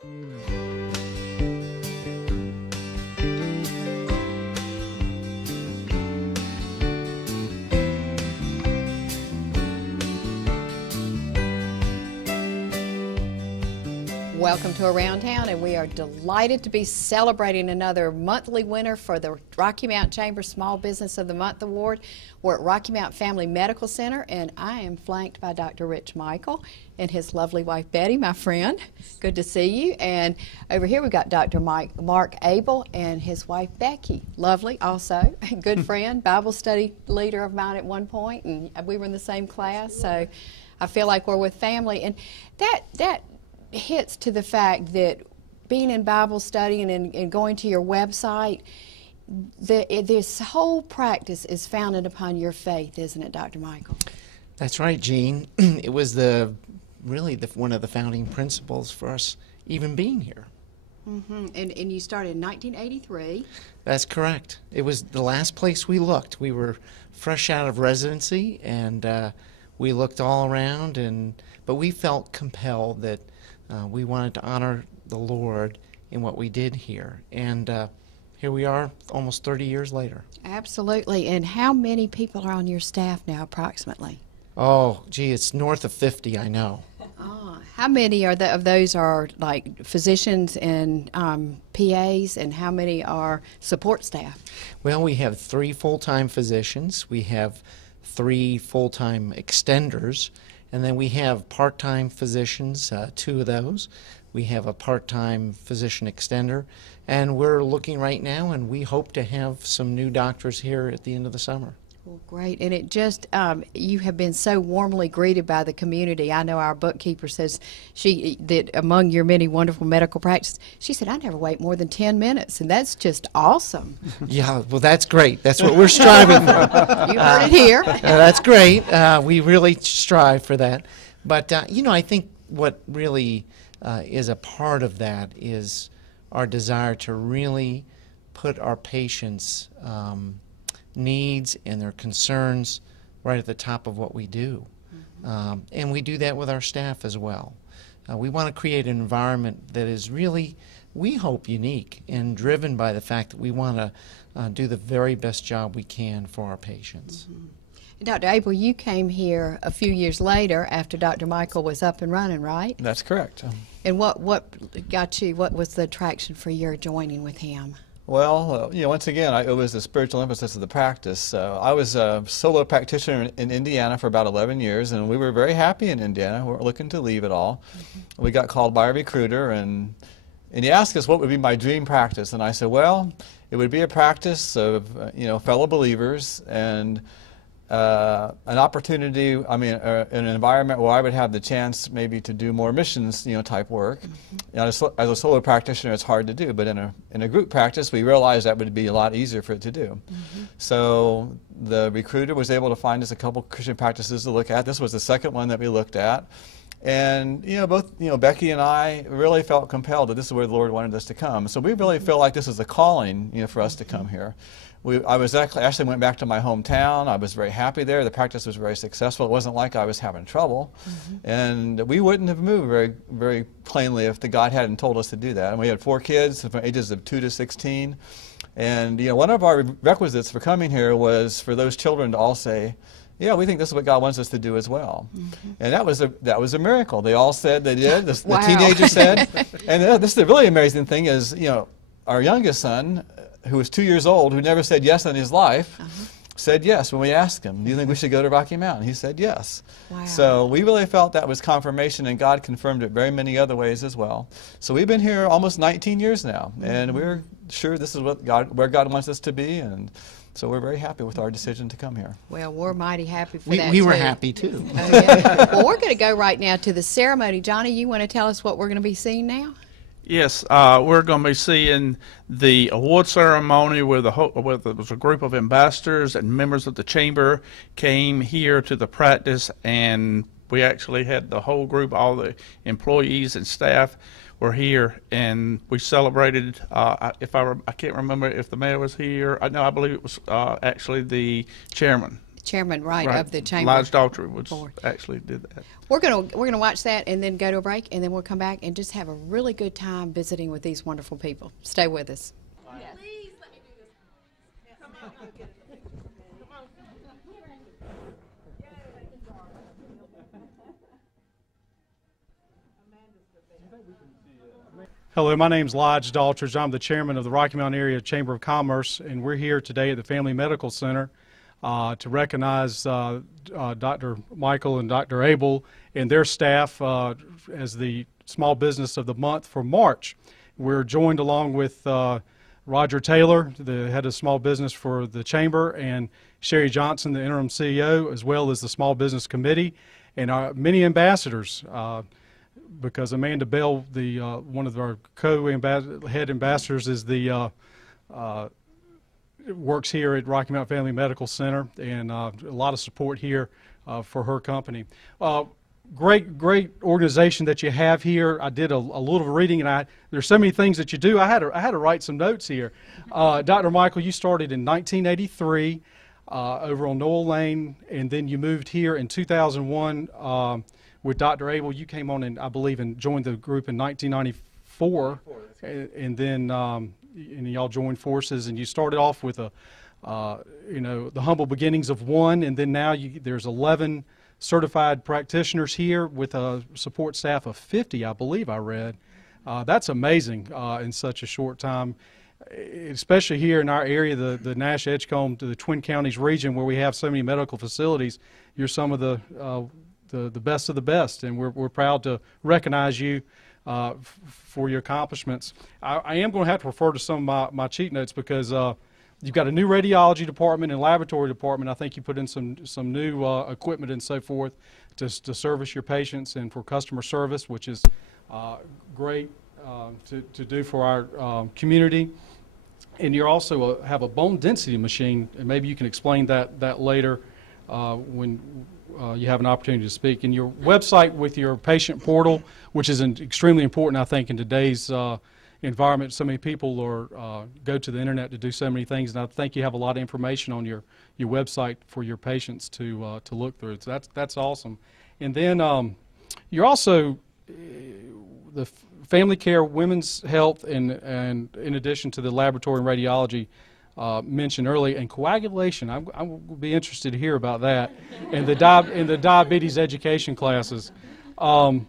Welcome to Around Town, and we are delighted to be celebrating another monthly winner for the Rocky Mount Chamber Small Business of the Month Award. We're at Rocky Mount Family Medical Center, and I am flanked by Dr. Rich Michael and his lovely wife Betty, my friend. Good to see you. And over here we've got Dr. Mark Abel and his wife Becky. Lovely also, good friend, Bible study leader of mine at one point, and we were in the same class, so I feel like we're with family. And that hits to the fact that being in Bible study and going to your website, this whole practice is founded upon your faith, isn't it, Dr. Michael? That's right, Jean. It was really one of the founding principles for us even being here. Mm-hmm. And you started in 1983. That's correct. It was the last place we looked. We were fresh out of residency, and we looked all around, but we felt compelled that we wanted to honor the Lord in what we did here. And here we are almost 30 years later. Absolutely. And how many people are on your staff now, approximately? Oh, gee, it's north of 50, I know. How many of those are like physicians and PAs, and how many are support staff? Well, we have 3 full-time physicians. We have 3 full-time extenders. And then we have part-time physicians, 2 of those. We have a part-time physician extender. And we're looking right now, and we hope to have some new doctors here at the end of the summer. Well, great. And it just, you have been so warmly greeted by the community. I know our bookkeeper says that among your many wonderful medical practices, she said, I never wait more than 10 minutes, and that's just awesome. Yeah, well, that's great. That's what we're striving for. You heard it here. That's great. We really strive for that. But, you know, I think what really is a part of that is our desire to really put our patients' needs and their concerns right at the top of what we do. Mm-hmm. And we do that with our staff as well. We want to create an environment that is really, we hope, unique and driven by the fact that we want to do the very best job we can for our patients. Mm-hmm. Dr. Abel, you came here a few years later after Dr. Michael was up and running, right? That's correct. And what got you, what was the attraction for your joining with him? Well, you know, once again, it was the spiritual emphasis of the practice. I was a solo practitioner in Indiana for about 11 years, and we were very happy in Indiana. We weren't looking to leave at all. Mm-hmm. We got called by a recruiter, and he asked us what would be my dream practice. And I said, well, it would be a practice of, you know, fellow believers and an opportunity, an environment where I would have the chance maybe to do more missions, you know, type work. Mm-hmm. You know, as a solo practitioner, it's hard to do, but in a group practice, we realized that would be a lot easier for it to do. Mm-hmm. So the recruiter was able to find us a couple Christian practices to look at. This was the second one that we looked at. And, you know, both, you know, Becky and I really felt compelled that this is where the Lord wanted us to come. So we really feel like this is a calling, you know, for us to come here. I actually went back to my hometown. I was very happy there. The practice was very successful. It wasn't like I was having trouble. Mm-hmm. And we wouldn't have moved very, very plainly if the God hadn't told us to do that. And we had 4 kids from ages of 2 to 16. And, you know, one of our requisites for coming here was for those children to all say, yeah, we think this is what God wants us to do as well. Mm-hmm. And that was a miracle. They all said they did. The teenagers said. And this is the really amazing thing is, you know, our youngest son, who was 2 years old, who never said yes in his life, said yes when we asked him, do you think we should go to Rocky Mountain? He said yes. Wow. So we really felt that was confirmation, and God confirmed it very many other ways as well. So we've been here almost 19 years now, and we're sure this is where God wants us to be, and so we're very happy with our decision to come here. Well, we're mighty happy for that, we were happy, too. Oh, yeah. Well, we're going to go right now to the ceremony. Johnny, you want to tell us what we're going to be seeing now? Yes, we're going to be seeing the award ceremony where there was a group of ambassadors and members of the chamber came here to the practice, and we actually had the whole group, all the employees and staff were here, and we celebrated. I can't remember if the mayor was here. I believe it was actually the chairman. chairman, right, of the chamber. Lodge Daughtry was board. actually did that. We're gonna watch that and then go to a break, and then we'll come back and just have a really good time visiting with these wonderful people. Stay with us. Please let me do this. Come on. Hello, my name's Lodge Daughtry. I'm the chairman of the Rocky Mountain Area Chamber of Commerce, and we're here today at the Family Medical Center to recognize Dr. Michael and Dr. Abel and their staff as the Small Business of the Month for March. We're joined along with Roger Taylor, the head of small business for the Chamber, and Sherry Johnson, the interim CEO, as well as the Small Business Committee, and our many ambassadors. Because Amanda Bell, the one of our co-head ambassadors, is the works here at Rocky Mountain Family Medical Center, and a lot of support here for her company. Great organization that you have here. I did a little reading, and there's so many things that you do. I had to write some notes here. Dr. Michael, you started in 1983 over on Noel Lane, and then you moved here in 2001. With Dr. Abel, you came on, I believe, and joined the group in 1994, and then and y'all joined forces, and you started off with the humble beginnings of one, and then now there's 11 certified practitioners here with a support staff of 50, I believe I read. That's amazing in such a short time, especially here in our area, the Nash Edgecombe to the Twin Counties region, where we have so many medical facilities. You're some of the best of the best, and we're proud to recognize you for your accomplishments. I am going to have to refer to some of my cheat notes because you've got a new radiology department and laboratory department. I think you put in some new equipment and so forth to service your patients and for customer service, which is great to do for our community. And you also have a bone density machine, and maybe you can explain that later when you have an opportunity to speak. And your website with your patient portal, which is extremely important, I think, in today's environment. So many people go to the internet to do so many things, and I think you have a lot of information on your website for your patients to look through. So that's awesome. And then you're also the family care, women's health, and in addition to the laboratory and radiology mentioned earlier, and coagulation. I will be interested to hear about that, and the diabetes education classes. And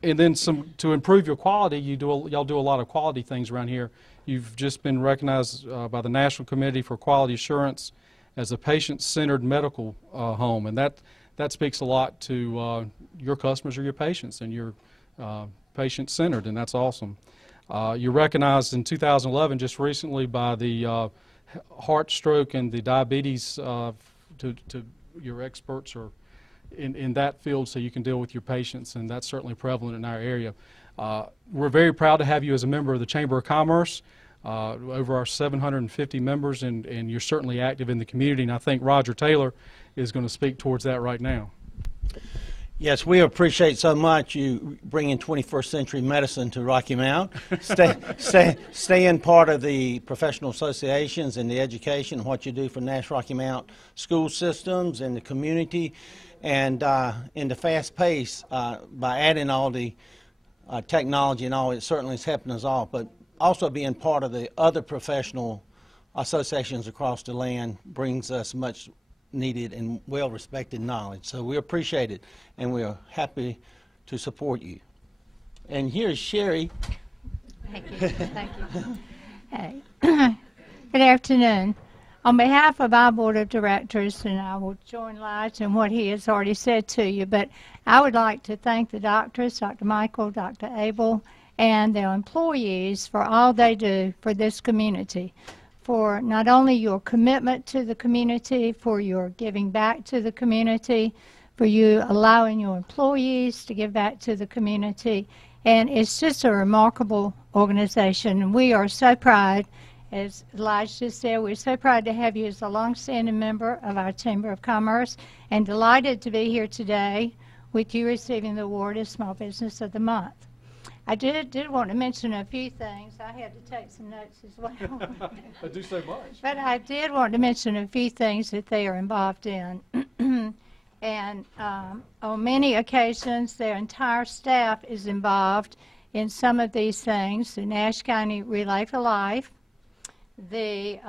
then to improve your quality, y'all do a lot of quality things around here. You've just been recognized by the National Committee for Quality Assurance as a patient-centered medical home, and that speaks a lot to your customers or your patients, and you're patient-centered, and that's awesome. You're recognized in 2011, just recently, by the heart, stroke, and the diabetes to your experts are in that field, so you can deal with your patients, and that's certainly prevalent in our area. We're very proud to have you as a member of the Chamber of Commerce, over our 750 members, and you're certainly active in the community, and I think Roger Taylor is going to speak towards that right now. Yes, we appreciate so much you bringing 21st century medicine to Rocky Mount, staying part of the professional associations and the education, what you do for Nash Rocky Mount school systems and the community, and in the fast pace by adding all the technology and all, it certainly is helping us all, but also being part of the other professional associations across the land brings us much needed and well-respected knowledge. So we appreciate it, and we are happy to support you. And here's Sherry. Thank you. Thank you. Hey. Good afternoon. On behalf of our Board of Directors, and I will join Lodge in what he has already said to you, but I would like to thank the doctors, Dr. Michael, Dr. Abel, and their employees for all they do for this community, for not only your commitment to the community, for your giving back to the community, for you allowing your employees to give back to the community. And it's just a remarkable organization, and we are so proud, as Elijah said, we're so proud to have you as a longstanding member of our Chamber of Commerce, and delighted to be here today with you receiving the award as Small Business of the Month. I did want to mention a few things. I had to take some notes as well. I do so much. But I did want to mention a few things that they are involved in. And on many occasions, their entire staff is involved in some of these things. The Nash County Relay for Life. The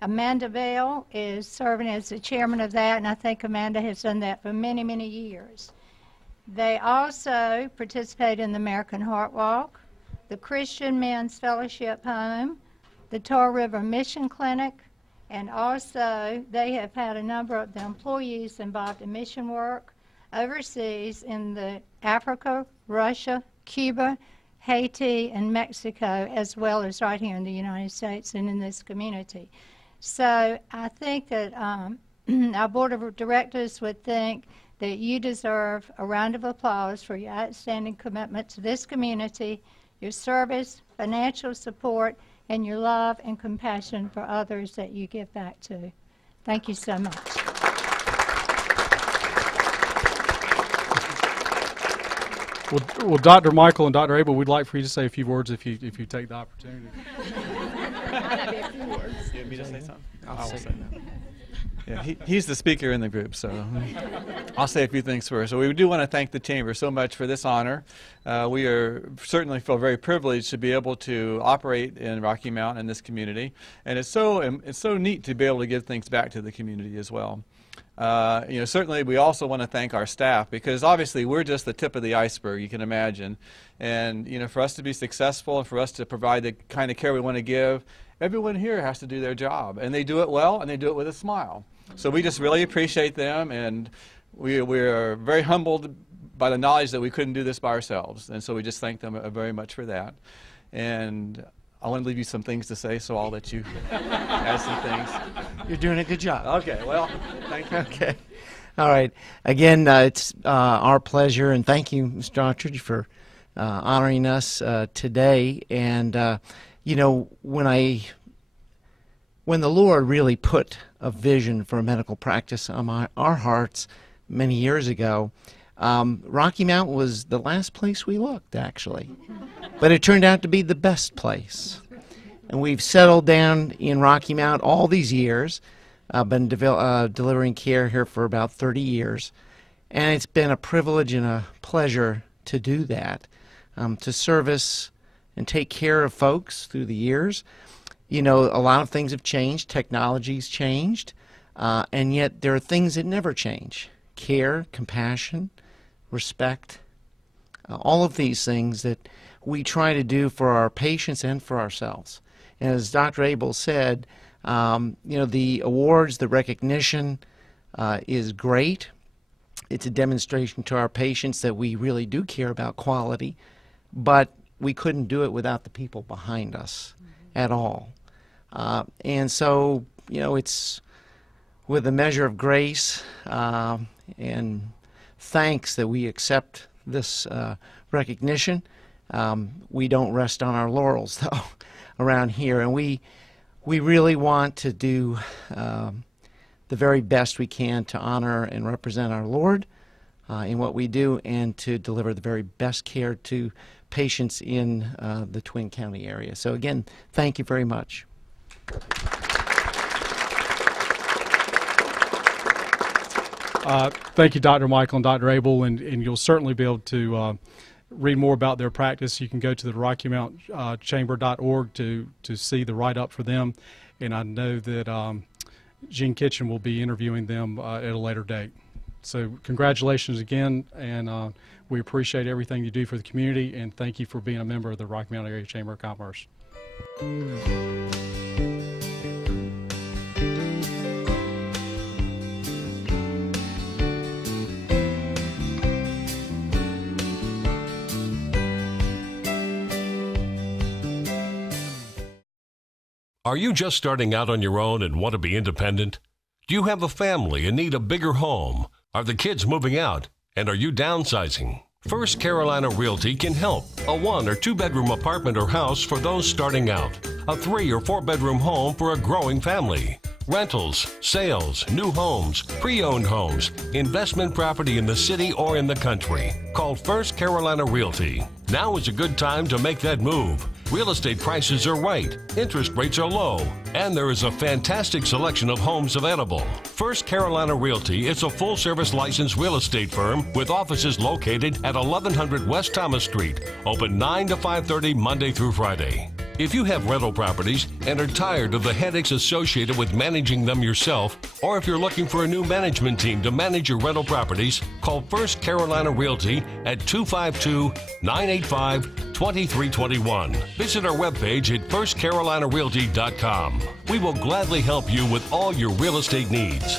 Amanda Bell is serving as the chairman of that, and I think Amanda has done that for many, many years. They also participate in the American Heart Walk, the Christian Men's Fellowship Home, the Tar River Mission Clinic, and also they have had a number of the employees involved in mission work overseas in the Africa, Russia, Cuba, Haiti, and Mexico, as well as right here in the United States and in this community. So I think that our board of directors would think that you deserve a round of applause for your outstanding commitment to this community, your service, financial support, and your love and compassion for others that you give back to. Thank you so much. Well, Dr. Michael and Dr. Abel, we'd like for you to say a few words if you take the opportunity. You want me to say something? I'll say that. Yeah, he's the speaker in the group, so I'll say a few things first. So we do want to thank the Chamber so much for this honor. We certainly feel very privileged to be able to operate in Rocky Mount in this community, and it's so neat to be able to give things back to the community as well. Certainly we also want to thank our staff, because obviously we're just the tip of the iceberg, you can imagine. And for us to be successful and for us to provide the kind of care we want to give, everyone here has to do their job, and they do it well, and they do it with a smile. So we just really appreciate them, and we are very humbled by the knowledge that we couldn't do this by ourselves, and so we just thank them very much for that. And I want to leave you some things to say, so I'll let you add some things. You're doing a good job. Okay, well, thank you. Okay. All right. Again, it's our pleasure, and thank you, Mr. Dottridge, for honoring us today. And, when the Lord really put a vision for a medical practice on our hearts many years ago, Rocky Mount was the last place we looked, actually. But it turned out to be the best place. And we've settled down in Rocky Mount all these years. I've been delivering care here for about 30 years. And it's been a privilege and a pleasure to do that, to service and take care of folks through the years. A lot of things have changed. Technology's changed. And yet there are things that never change. Care, compassion, respect, all of these things that we try to do for our patients and for ourselves. And as Dr. Abel said, the awards, the recognition is great. It's a demonstration to our patients that we really do care about quality, but we couldn't do it without the people behind us at all. And so, it's with a measure of grace and thanks that we accept this recognition. We don't rest on our laurels, though, around here. And we really want to do the very best we can to honor and represent our Lord in what we do, and to deliver the very best care to patients in the Twin County area. So again, thank you very much. Thank you, Dr. Michael and Dr. Abel, and you'll certainly be able to read more about their practice. You can go to the RockyMountChamber.org to see the write-up for them, and I know that Gene Kitchen will be interviewing them at a later date. So congratulations again, and we appreciate everything you do for the community, and thank you for being a member of the Rocky Mount Area Chamber of Commerce. Are you just starting out on your own and want to be independent? Do you have a family and need a bigger home? Are the kids moving out? And are you downsizing? First Carolina Realty can help. A 1- or 2-bedroom apartment or house for those starting out. A 3- or 4-bedroom home for a growing family. rentals, sales, new homes, pre-owned homes, investment property in the city or in the country. Call First Carolina Realty. Now is a good time to make that move. Real estate prices are right, interest rates are low, and there is a fantastic selection of homes available. First Carolina Realty is a full-service licensed real estate firm with offices located at 1100 West Thomas Street, open 9 to 5:30 Monday through Friday. If you have rental properties and are tired of the headaches associated with managing them yourself, or if you're looking for a new management team to manage your rental properties, call First Carolina Realty at 252-985-2321. Visit our webpage at firstcarolinarealty.com. We will gladly help you with all your real estate needs.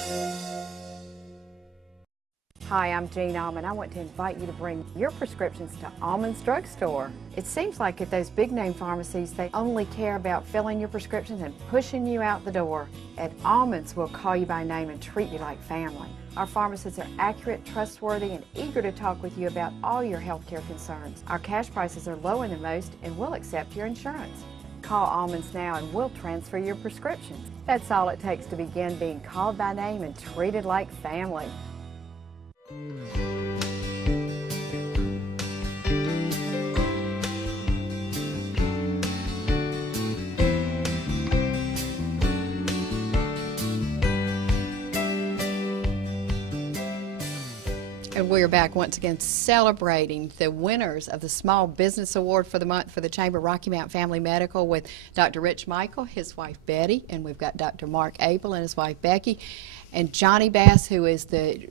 Hi, I'm Jean Almond. I want to invite you to bring your prescriptions to Almond's Drugstore. It seems like at those big name pharmacies, they only care about filling your prescriptions and pushing you out the door. At Almond's, we'll call you by name and treat you like family. Our pharmacists are accurate, trustworthy, and eager to talk with you about all your healthcare concerns. Our cash prices are lower than most, and we'll accept your insurance. Call Almonds now and we'll transfer your prescriptions. That's all it takes to begin being called by name and treated like family. And we're back once again celebrating the winners of the Small Business Award for the month for the Chamber Rocky Mount Family Medical with Dr. Rich Michael, his wife Betty, and we've got Dr. Mark Abel and his wife Becky, and Johnny Bass, who is the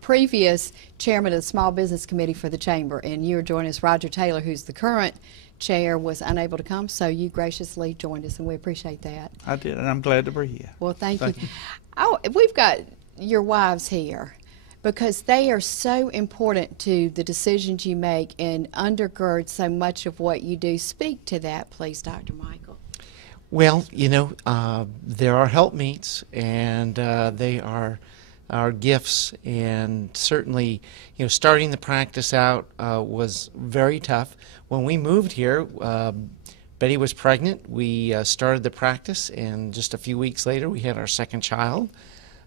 previous chairman of the Small Business Committee for the Chamber. And you're joining us, Roger Taylor, who's the current chair, was unable to come, so you graciously joined us, and we appreciate that. I did, and I'm glad to be here. Well, thank you. Oh, we've got your wives here, because they are so important to the decisions you make and undergird so much of what you do. Speak to that, please, Dr. Michael. Well, you know, there are helpmeets, and they are our gifts, and certainly, you know, starting the practice out was very tough. When we moved here, Betty was pregnant. We started the practice, and just a few weeks later, we had our second child.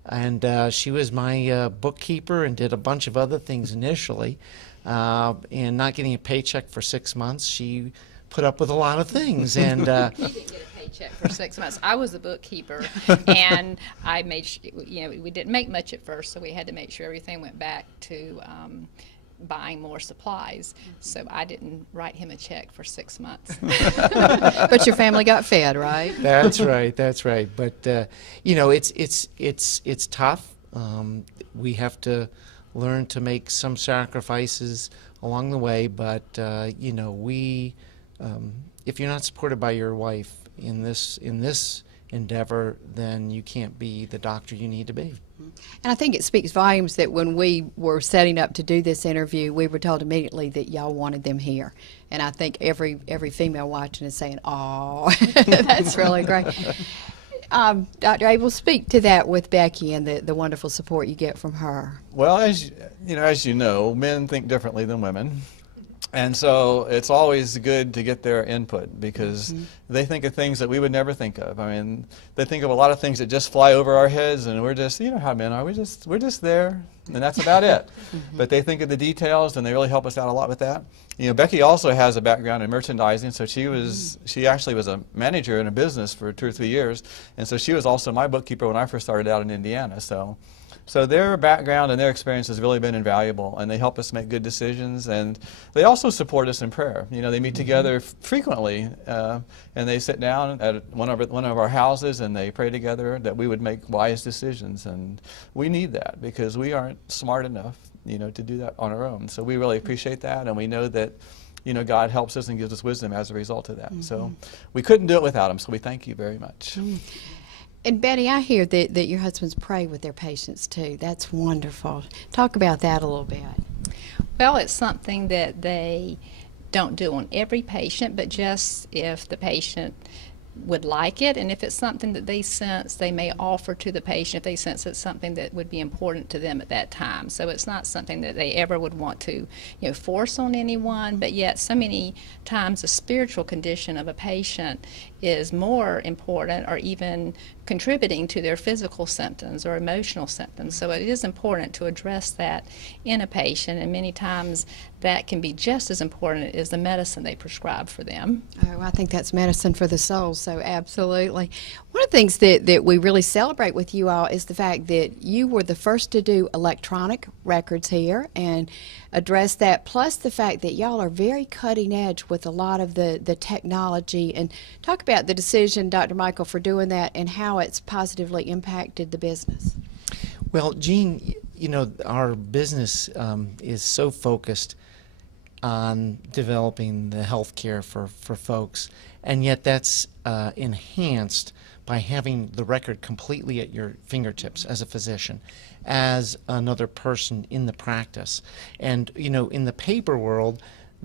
And she was my bookkeeper and did a bunch of other things initially. And not getting a paycheck for 6 months, she put up with a lot of things. And You didn't get a paycheck for 6 months. I was the bookkeeper, and I made you know, we didn't make much at first, so we had to make sure everything went back to buying more supplies. So I didn't write him a check for 6 months. But your family got fed, right? That's right. That's right. But you know, it's tough. We have to learn to make some sacrifices along the way. But you know, if you're not supported by your wife in this endeavor, then you can't be the doctor you need to be. And I think it speaks volumes that when we were setting up to do this interview, we were told immediately that y'all wanted them here. And I think every female watching is saying, "Oh, that's really great." Dr. Abel, speak to that with Becky and the wonderful support you get from her. Well, as you know, men think differently than women. And so it's always good to get their input, because they think of things that we would never think of. I mean, they think of a lot of things that just fly over our heads, and we're just, you know how men are, we're just there, and that's about it. But they think of the details, and they really help us out a lot with that. You know, Becky also has a background in merchandising, so she actually was a manager in a business for 2 or 3 years, and so she was also my bookkeeper when I first started out in Indiana. So their background and their experience has really been invaluable, and they help us make good decisions, and they also support us in prayer. You know, they meet together frequently, and they sit down at one of our houses, and they pray together that we would make wise decisions, and we need that because we aren't smart enough, you know, to do that on our own. So we really appreciate that, and we know that, you know, God helps us and gives us wisdom as a result of that. So we couldn't do it without them, so we thank you very much. And Betty, I hear that your husbands pray with their patients too. That's wonderful. Talk about that a little bit. Well, it's something that they don't do on every patient, but just if the patient would like it, and if it's something that they sense, they may offer to the patient if they sense it's something that would be important to them at that time. So it's not something that they ever would want to, you know, force on anyone, but yet so many times the spiritual condition of a patient is more important or even contributing to their physical symptoms or emotional symptoms. So it is important to address that in a patient, and many times that can be just as important as the medicine they prescribe for them. Oh, I think that's medicine for the soul, so absolutely. One of the things that we really celebrate with you all is the fact that you were the first to do electronic records here and address that, plus the fact that y'all are very cutting edge with a lot of the technology. And talk about the decision, Dr. Michael, for doing that and how it's positively impacted the business. Well, Jean, you know, our business is so focused on developing the health care for folks, and yet that's enhanced by having the record completely at your fingertips as a physician, as another person in the practice. And, you know, in the paper world,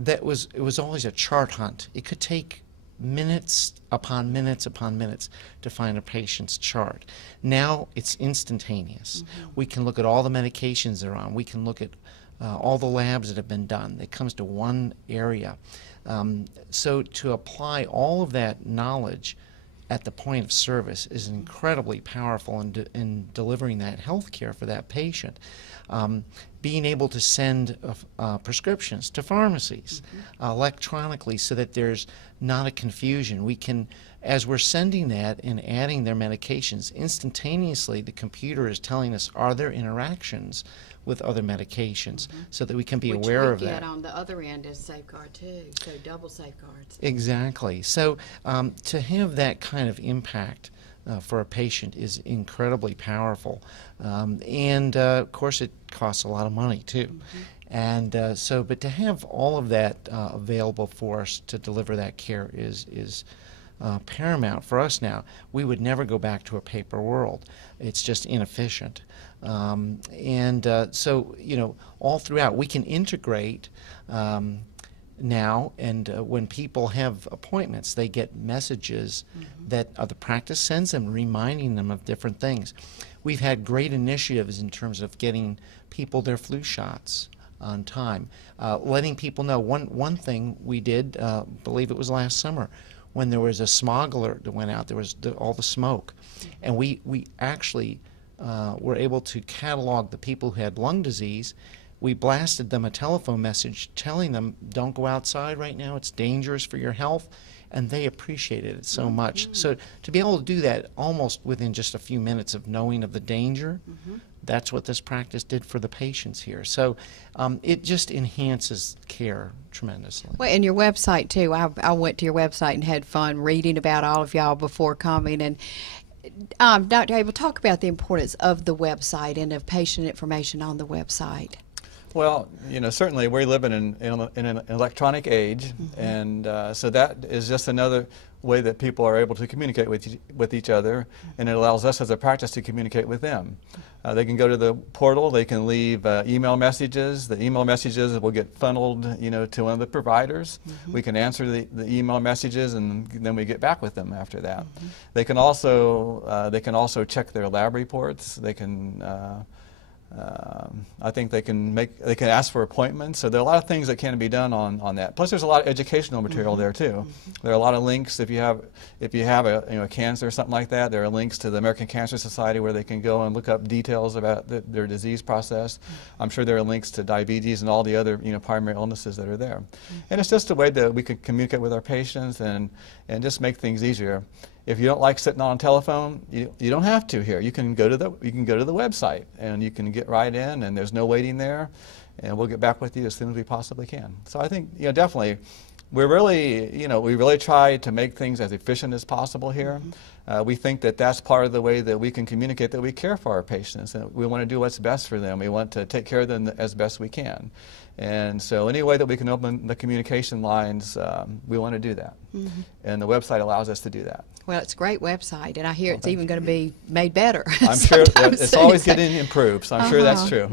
it was always a chart hunt. It could take minutes upon minutes upon minutes to find a patient's chart. Now it's instantaneous. We can look at all the medications they're on. We can look at all the labs that have been done. It comes to one area. So to apply all of that knowledge at the point of service is incredibly powerful in delivering that health care for that patient. Being able to send prescriptions to pharmacies electronically so that there's not a confusion. We can, as we're sending that and adding their medications, instantaneously the computer is telling us, are there interactions with other medications, so that we can be aware of that. Which we get on the other end as safeguard too, so double safeguards. Exactly. So to have that kind of impact for a patient is incredibly powerful. And of course it costs a lot of money too. And but to have all of that available for us to deliver that care is paramount for us now. We would never go back to a paper world. It's just inefficient. So, you know, all throughout we can integrate now, and when people have appointments, they get messages that the practice sends them, reminding them of different things. We've had great initiatives in terms of getting people their flu shots on time, letting people know. One thing we did, believe it was last summer, when there was a smog alert that went out, there was all the smoke, and we actually were able to catalog the people who had lung disease. We blasted them a telephone message telling them, don't go outside right now, it's dangerous for your health, and they appreciated it so much. So to be able to do that almost within just a few minutes of knowing of the danger, that's what this practice did for the patients here. So it just enhances care tremendously. Well, and your website too. I went to your website and had fun reading about all of y'all before coming. And Dr. Abel, talk about the importance of the website and of patient information on the website. Well, you know, certainly we're living in an electronic age, and so that is just another way that people are able to communicate with each other, and it allows us as a practice to communicate with them. They can go to the portal, they can leave email messages. The email messages will get funneled, you know, to one of the providers. We can answer the email messages, and then we get back with them after that. They can also check their lab reports. They can I think they can ask for appointments. So there are a lot of things that can be done on that. Plus, there's a lot of educational material there too. There are a lot of links. If you have a cancer or something like that, there are links to the American Cancer Society where they can go and look up details about their disease process. I'm sure there are links to diabetes and all the other primary illnesses that are there. And it's just a way that we can communicate with our patients and just make things easier. If you don't like sitting on a telephone, you don't have to here. You can go to the website and you can get right in, and there's no waiting there, and we'll get back with you as soon as we possibly can. So I think definitely we really try to make things as efficient as possible here. We think that that's part of the way that we can communicate that we care for our patients, and we want to do what's best for them. We want to take care of them as best we can. And so any way that we can open the communication lines, we want to do that. And the website allows us to do that. Well, it's a great website, and I hear it's even going to be made better. I'm sure it's always getting improved, so I'm sure that's true.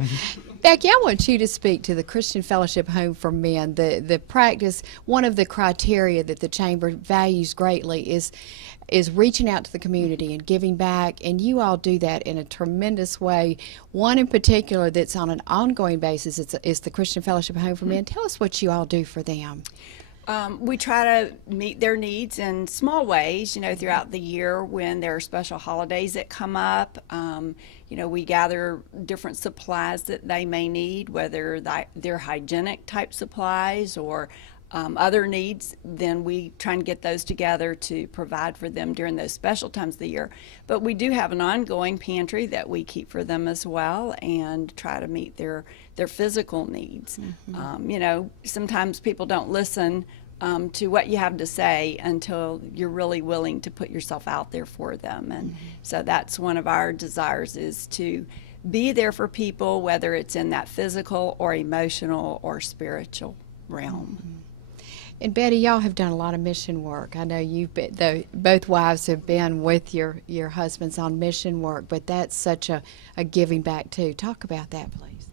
Becky, I want you to speak to the Christian Fellowship Home for Men. The practice, one of the criteria that the Chamber values greatly is reaching out to the community and giving back, and you all do that in a tremendous way. One in particular that's on an ongoing basis is the Christian Fellowship Home for Men. Tell us what you all do for them. We try to meet their needs in small ways, throughout the year when there are special holidays that come up. We gather different supplies that they may need, whether they're hygienic type supplies or other needs. Then we try and get those together to provide for them during those special times of the year. But we do have an ongoing pantry that we keep for them as well and try to meet their physical needs. Sometimes people don't listen to what you have to say until you're really willing to put yourself out there for them. And so that's one of our desires, is to be there for people, whether it's in that physical or emotional or spiritual realm. And Betty, y'all have done a lot of mission work. I know both wives have been with your husbands on mission work, but that's such a giving back too. Talk about that, please.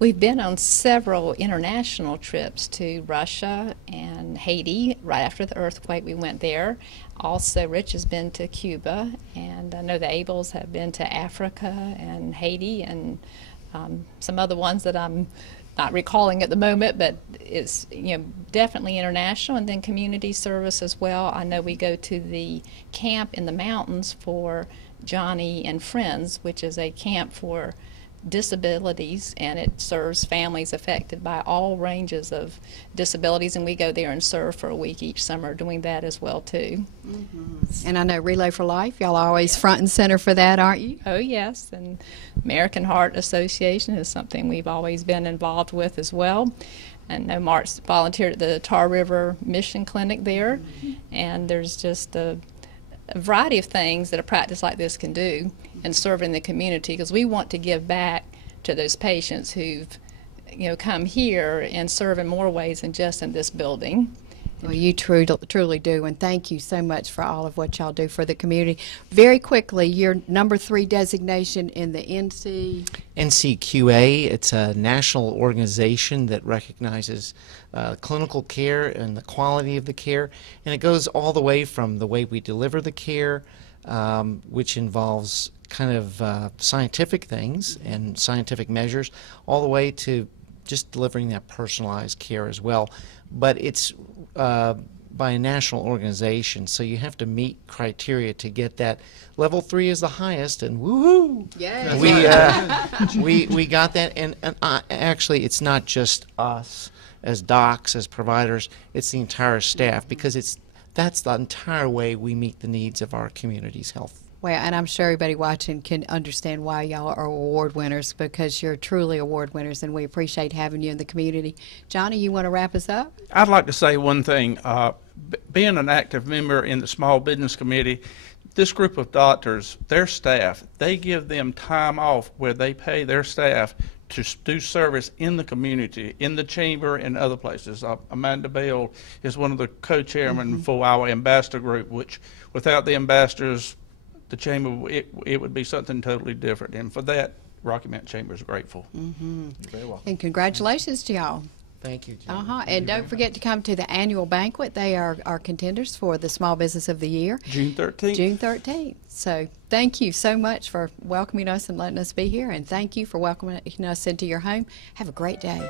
We've been on several international trips to Russia and Haiti. Right after the earthquake, we went there. Also, Rich has been to Cuba, and I know the Abels have been to Africa and Haiti and some other ones that I'm not recalling at the moment, but it's definitely international. And then community service as well. I know we go to the camp in the mountains for Johnny and Friends, which is a camp for disabilities, and it serves families affected by all ranges of disabilities, and we go there and serve for a week each summer doing that as well too. And I know Relay for Life, y'all are always front and center for that, aren't you? Oh yes, and American Heart Association is something we've always been involved with as well. And I know Mark's volunteered at the Tar River Mission Clinic there, and there's just a variety of things that a practice like this can do in serving the community, because we want to give back to those patients who've come here and serve in more ways than just in this building. Well, you truly do, and thank you so much for all of what y'all do for the community. Very quickly, your number 3 designation in the NCQA. It's a national organization that recognizes clinical care and the quality of the care, and it goes all the way from the way we deliver the care, which involves kind of scientific things and scientific measures, all the way to just delivering that personalized care as well. But it's by a national organization, so you have to meet criteria to get that. Level 3 is the highest, and woohoo! Yes. We got that, and actually it's not just us as docs, as providers, it's the entire staff, because that's the entire way we meet the needs of our community's health. Well, and I'm sure everybody watching can understand why y'all are award winners, because you're truly award winners, and we appreciate having you in the community. Johnny, you want to wrap us up? I'd like to say one thing. Being an active member in the Small Business Committee, this group of doctors, their staff, they give them time off where they pay their staff to do service in the community, in the chamber and other places. Amanda Bell is one of the co-chairmen for our ambassador group, which without the ambassadors, the chamber, it would be something totally different. And for that, Rocky Mount Chamber is grateful. Very welcome. And congratulations to y'all. Thank you, Jim. And don't forget to come to the annual banquet. They are our contenders for the Small Business of the Year. June 13th. June 13th. So thank you so much for welcoming us and letting us be here. And thank you for welcoming us into your home. Have a great day.